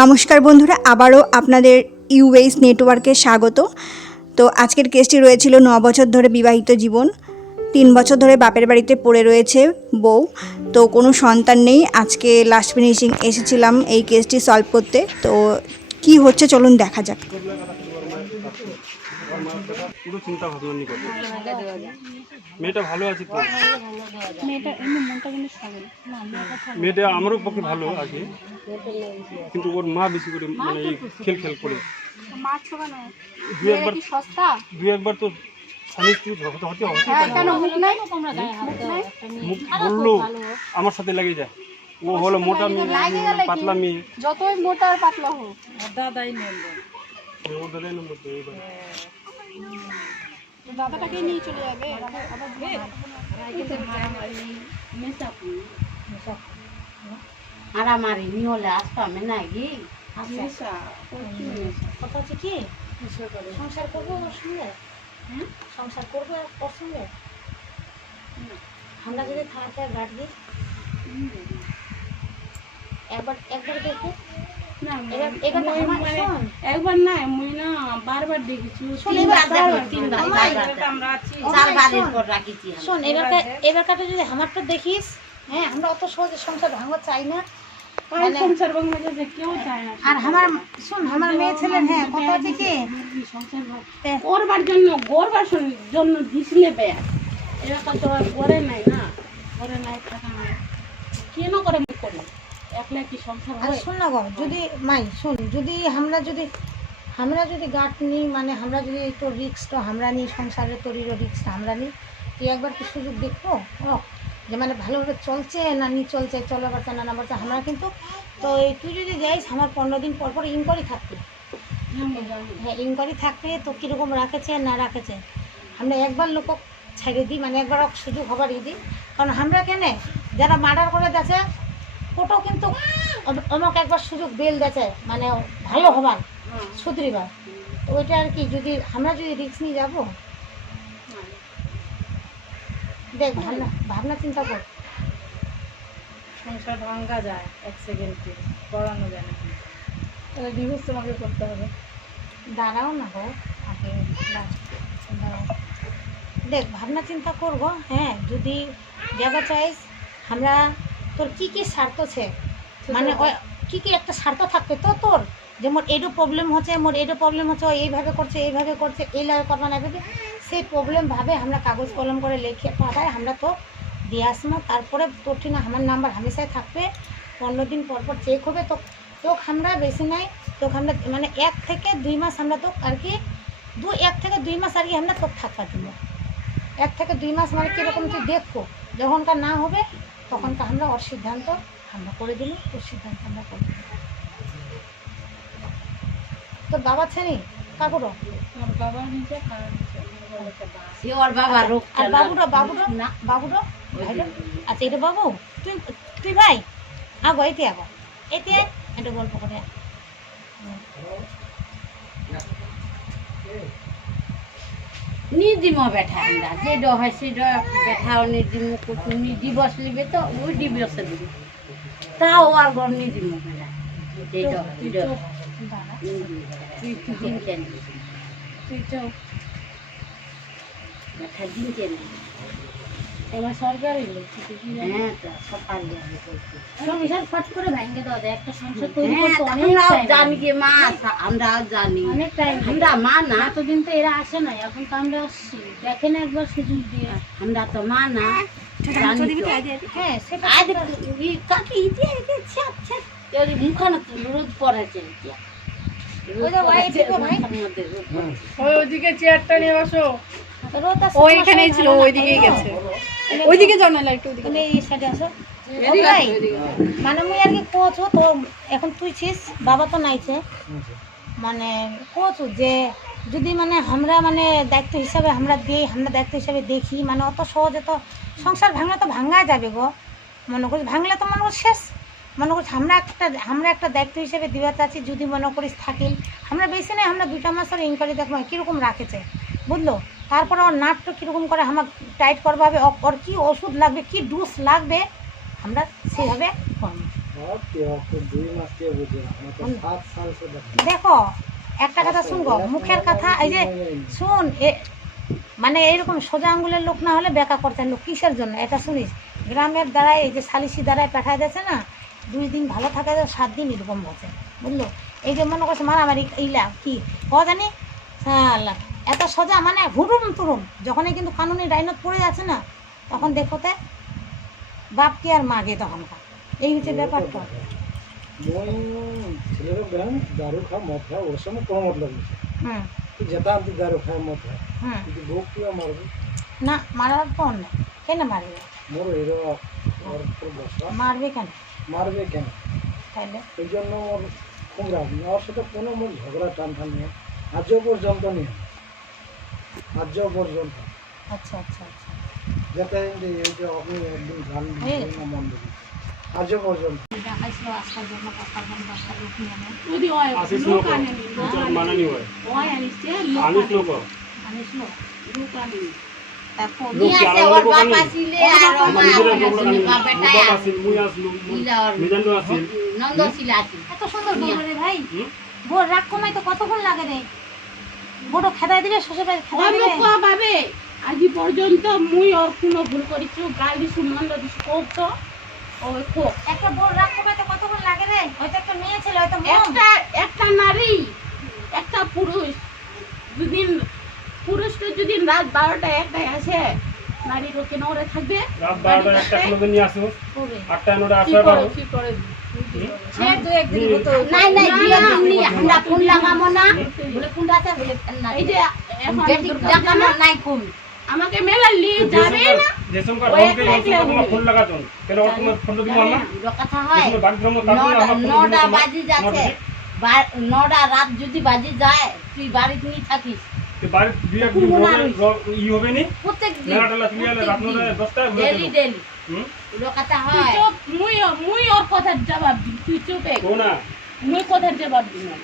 নমস্কার বন্ধুরা, আবারও আপনাদের ইউএস নেটওয়ার্কে স্বাগত। তো আজকের কেসটি রয়েছিল 9 বছর ধরে বিবাহিত জীবন, 3 বছর ধরে বাপের বাড়িতে পড়ে রয়েছে বউ, তো কোনো সন্তান নেই। আজকে লাস্ট ফিনিশিং এসেছিলাম এই কেসটি সলভ করতে। তো কি হচ্ছে চলুন দেখা যাক। পুরো চিন্তা ভাবনা নিয়ে করবে। মেয়েটা ভালো আছে তো? মেয়েটা আমারও পক্ষে ভালো আছে, কিন্তু ওর মা বেশি করে মানে এই খেল করে দুই একবার তো স্বামী স্ত্রী ঝগড়া হতে মুখ বললো আমার সাথে লেগে যায়। ও হলো মোটা মেয়ে, পাতলা মেয়ে, যতই মোটা আর পাতলা হোক দাদাই নম্বর তো এইবার দাদাটাকে নিয়ে চলে যাবে। মারামারি নিয়ে হলে আসতাম নাকি? কথা হচ্ছে কি, সংসার করবো ওর সঙ্গে, সংসার করবো ওর সঙ্গে। আমরা যদি থানাতে গাড় দিই একবার দেখে একবার না মুই না বারবার দেখেছি। শোন, এবার কাটা যদি আমারটা দেখিস, হ্যাঁ আমরা অত সহজে সংসার ভাঙা চাই না, সংসার ভাঙা কেউ চায় না। আর আমার মেয়ে ছেলে, হ্যাঁ কথা হচ্ছে কি সংসার করবার জন্য জন্য দিছিলে বেয়া, এরকম তো করে নাই না, করে নাই থাকা নাই কেন করে মুখ করে একলা কি সংসার হয়? শোন না গো, যদি আমরা যদি গাঁট নিই, মানে আমরা যদি তোর রিক্সটা আমরা নিই, সংসারের তোরই রিক্সটা আমরা নিই, তুই একবার কি সুযোগ দেখবো যে মানে ভালোভাবে চলছে না নি চলছে, চলে পারছে না পারছে। আমরা কিন্তু তো তুই যদি যাইস আমার 15 দিন পর ইনকোয়ারি থাকবে, হ্যাঁ ইনকোয়ারি থাকবে তো কীরকম রাখেছে না রাখেছে। আমরা একবার লোক ছেড়ে দিই, মানে একবার সুযোগ হবারই দিই, কারণ আমরা কেন যারা মার্ডার করে দিয়েছে ওটাও কিন্তু আমাকে একবার সুযোগ বেল দিয়েছে, মানে ভালো হবার সুধরিবার। তো ওইটা আর কি, আমরা যদি রিস্ক নিয়ে যাবো, দেখ ভাবনা চিন্তা কর। সংসার ভাঙা যায় এক সেকেন্ডে, করানো যায় না, তাহলে ডিভোর্স তোমাকে করতে হবে। দাঁড়াও না গো, আগে দাঁড়াও, দেখ ভাবনা চিন্তা করবো। হ্যাঁ যদি যাবা চাইস, আমরা তোর কি স্বার্থ আছে, মানে কি একটা স্বার্থ থাকবে তো তোর, যে মোর এইটু প্রবলেম হচ্ছে, এইভাবে করছে এই লাগে করবা না ভেবে, সেই প্রবলেম ভাবে আমরা কাগজ কলম করে লিখে পাঠাই, আমরা তো দিয়ে আসবো। তারপরে তোর ঠিক না আমার নাম্বার হামেশাই থাকবে, 15 দিন পর চেক হবে। তোকে আমরা বেশি নাই, তোকে আমরা মানে 1 থেকে 2 মাস আমরা তো আর কি 1 থেকে 2 মাস আর কি আমরা তোকে থাকবা দিব। 1 থেকে 2 মাস মানে কীরকম তুই দেখো, যখনকার না হবে তখনকার আমরা ওর সিদ্ধান্ত আমরা করে দিল, ওর সিদ্ধান্ত আমরা করে দিল। তোর বাবা ছেলে কাকুরও বাবা নিজে আর বাবুরও আচ্ছা এটা বাবু, তুই ভাই আগো এতে একটু গল্প করে। নিদিম বেঠা আমরা যেটা হয় সেটা বেঠাও নিদিম, দিবস নিবে তো ওই দিবসে দিব, তাও আর গম নিদিম বেটা যেটা দিন কেন বেঠা দিন কেন এবার সরকারি হ্যাঁ তো সকাল সংসার ফট করে ভেঙে দেওয়া যায়, একটা সংসার তৈরি হ্যাঁ করতে আমরাও জানি কি মা, আমরাও জানি অনেক টাইম, আমরা মা না, এতদিন তো এরা আসে না, এখন তো আমরা আসছি, দেখেন একবার সুযোগ দিয়ে। আমরা তো মা না, হ্যাঁ সেটা কাকি মুখানা রোদ পড়েছে ওইদিকে চেয়ারটা নিয়ে বসো, রোদ আছে ওইখানেই ছিল, ওইদিকেই গেছে, ওইদিকে যাও না একটু ওইদিকে, তুমি এই সাইডে আসো। মানে মুই আর কি কোচ তো এখন তুই ছিস, বাবা তো নাইছে, মানে কোচ যে যদি মানে আমরা মানে দায়িত্ব হিসাবে আমরা দিই, আমরা দায়িত্ব হিসাবে দেখি, মানে অত সহজে তো সংসার ভাঙলে তো ভাঙা যাবে গো, মনে করিস ভাঙলে তো মনে করিস শেষ, মনে করিস আমরা একটা দায়িত্ব হিসেবে দিবার চাচ্ছি, যদি মনে করিস থাকিল আমরা বেশি নেই, আমরা 2টা মাসের ইনকোয়ারি দেখবো কীরকম রাখেছে বুঝলো, তারপরে ওর নাটটা কীরকম করে আমার টাইট করবা হবে, ওর কী ওষুধ লাগবে, কী ডোজ লাগবে, আমরা সেইভাবে করবো? 2 মাস কে বুঝে না, 7 साल से দেখো একটা কথা শুনবো, মুখের কথা এই যে শুন মানে এইরকম সোজা আঙ্গুলের লোক না হলে বেকা করতেন লোক কিসের জন্য এটা শুনিস, গ্রামের দ্বারাই এই যে সালিশি দ্বারাই পাঠায় দিয়েছে না, 2 দিন ভালো থাকে 7 দিন এরকম বসে, বুঝলো? এই যে মনে করছে মারামারি ইলা কি জানি আল্লাহ এত সোজা মানে হুরুম তুরুম, যখনই কিন্তু কানুনি ডাইনত পড়ে যাচ্ছে না তখন দেখোতে বাপ কি আর মাগে তখনকার, এই হচ্ছে ব্যাপারটা। মই ছেলের ব্যান দারু খা মদ খা ওর সময় কম মতলব আছে হুম তুই যেটা আনতে দারু খায় মদ খায় হুম কিন্তু বউ কি মারবে না মারার পর না, কেন মারবে? মোর হিরো ওর উপর বসা মারবে কেন মারবে কেন? তাইলে এই জন্য ওর খুব রাগ নেই, ওর সাথে কোনো মোর ঝগড়া টানটান নেই আজও পর্যন্ত নেই, আজও পর্যন্ত। আচ্ছা আচ্ছা আচ্ছা যাতে এই যে আপনি একদিন গান হ্যাঁ। মন দেবেন আজও পর্যন্ত দেখাইছিল আজকাল জন্য কথা বল বাসা লোক নিয়ে নেয় যদি হয় আশিস লোক লোক আনেনি, মানানি হয় হয় আনিছে লোক আনিস লোক আনিছিল লোক আনেনি। তারপর লোক নিয়ে আসে চালা ওর লোক বাপ আনি আসিলে আর ওর আমার মা নিজের আসিলে, বাপ বেটায় বাপ আসিল মুই আসলু ইলা ওর মিজানু আসিল নন্দশীলা আসিল। এত সুন্দর বলবো রে ভাই, হুম? বোর রাগ কমাই তো কতক্ষণ লাগে রে, বড় খেদাই দিলে শ্বশুর বাড়ি খেদাই দিলে অমুক ভাবে আজি পর্যন্ত মুই ওর কোনো ভুল করিছু গাল দিছু মন্দ দিছু কোক তো ওই কোক একটা বড় রাগ কমাই তো কতক্ষণ লাগে রে, হয়তো একটা মেয়ে ছিল হয়তো একটা নারী একটা পুরুষ দুদিন পুরুষটা যদি রাত 12টা 1টায় আসে নারী কেন ওরে থাকবে রাত 12টা একটা লোকে নিয়ে আসো করবে 8টা 9টা কি আসবে করে পারো কি করে সে তো একদিন হতো নাই নাই বিয়ে দিননি আমরা ফোন লাগাবো না বলে কোনটা আছে বলে না এই যে এখন বেটি দেখানো নাই কম আমাকে মেলা নিয়ে যাবে না যেসম কা ওই ঢোকে একলা তোমার ফোন লাগাতন কেন ওর তোমার ফোন দিবো না বড় কথা হয় যেসম বাগদ্রম কাটুন আমরা ফোন দিবো 9টা বাজি যাচ্ছে 9টা রাত যদি বাজি যায় তুই বাড়িতে নিয়ে থাকিস তে বাড়ি বিয়ে ই হবে নি প্রত্যেক দিন মেলাটা তুই আলে রাত 9টা 10টা ঘুরে ডেলি ডেলি হুম বড় কথা তুই হয় চুপ মুই ওর কথার জবাব দিই তুই চুপ তো না মুই কথার জবাব দিই না